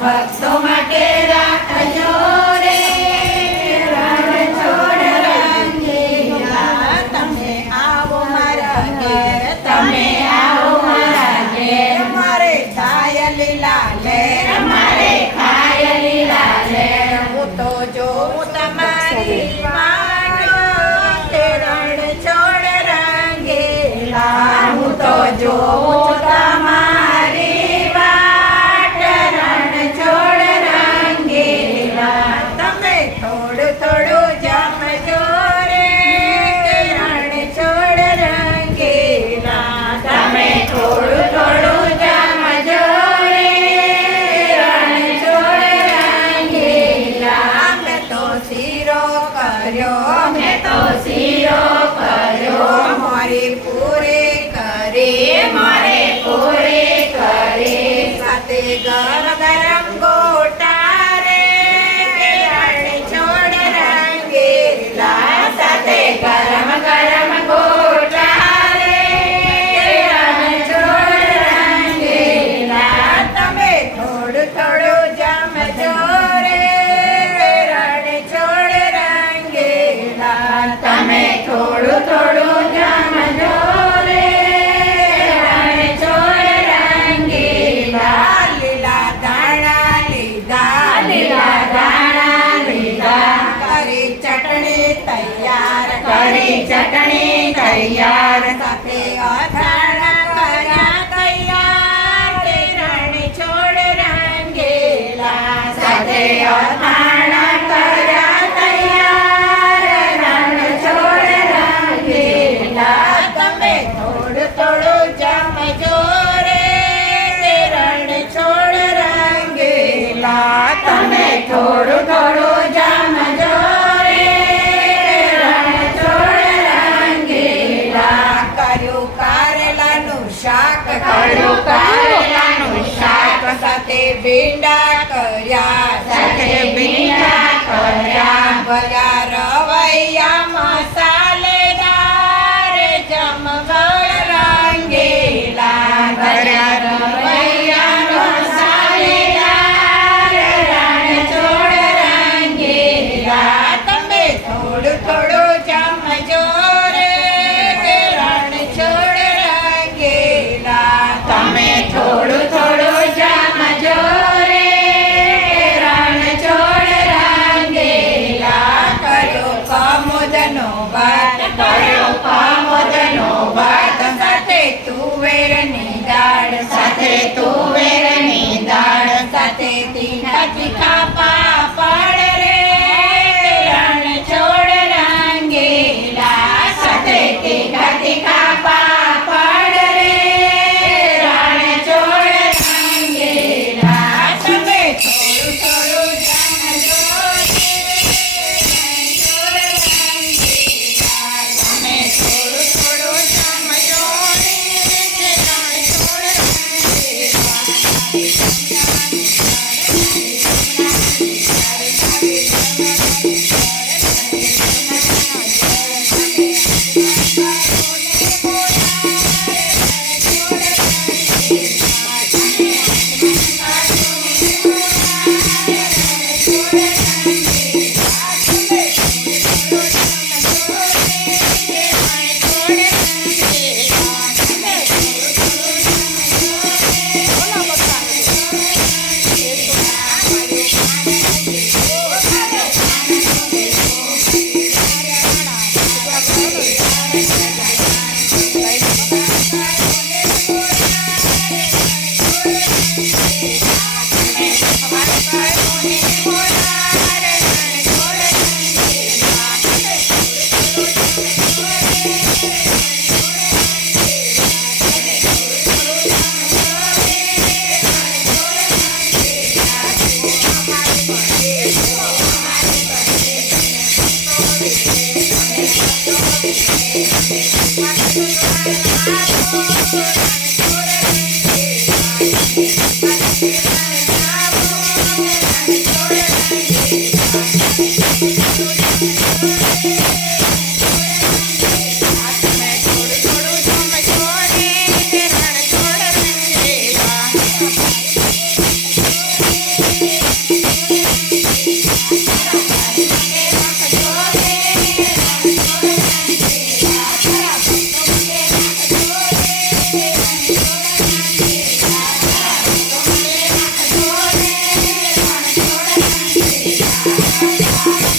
ભક્તો માટે રાખજો રે રણ છોડ રંગીલા. તમે આવો મારા ઘેર, તમે આવો મારા ઘેર. મારે થાય લીલા લેર, મારે થાય લીલા લેર. હું તો જોઉં તમારી વાટો તે રણ છોડ રંગીલા. હું તો જોઉં તમારી વાટ રણ છોડ રંગીલા. તમે થોડું થોડું જમજો રે રણ છોડ રંગીલા. તમે થોડું થોડું જમજો રે રણ છોડ રંગીલા. મેં તો શીરો કર્યો, મેં તો શીરો કર્યો. મારી પૂરી કરી, મારે પૂરી કરી. સાથે ગરમ ગરમ ગોટા રે રણ છોડ રંગીલા. સાથે ગરમ ગરમ ગોટા રે રણ છોડ રંગીલા. તમે થોડું થોડું જમજો રે રણ છોડ રંગીલા. તમે થોડું થોડું જમજો રે રણ છોડ રંગીલા. લીલા દાણા લીધા, લીલા દાણા લીધા. કરી ચટણી તૈયાર, કરી ચટણી તૈયાર. સાથે અથાણા કર્યા તૈયાર તે રણ છોડ રંગીલા. સાથે અથાણા કર્યા તૈયાર રણ છોડ રંગીલા. તમે થોડું થોડું જમજો રે તે રણ છોડ રંગીલા. તમે થોડું થોડું જમજો રે રણ છોડ રંગીલા. કર્યું કારેલાનું શાક, કર્યું કારેલાનું શાક. સાથે ભીંડા કર્યા, સાથે ભીંડા કર્યા. ભર્યા રવૈયા મસાલેદાર જમગળ રંગીલા. ભર્યા રવૈયા મસાલેદાર રણ છોડ રંગીલા. તમે થોડું થોડું જમજો રે રણ છોડ રંગીલા. તમે થોડું થોડું જમજો રે રણ છોડ રંગીલા. કર્યો કમોદનો ભાત, કર્યો કમોદનો ભાત. સાથે તુવેરની દાળ, સાથે તુવેરની દાળ. સાથે તીખા તીખા પાપડ રે રણ છોડ રંગીલા. સાથે તીખા તીખા પાપડ રે રણ છોડ રંગીલા. તમે થોડું થોડું જમજો રે રણ છોડ રંગીલા. તમે થોડું થોડું જમજો રે રણ છોડ Thank you.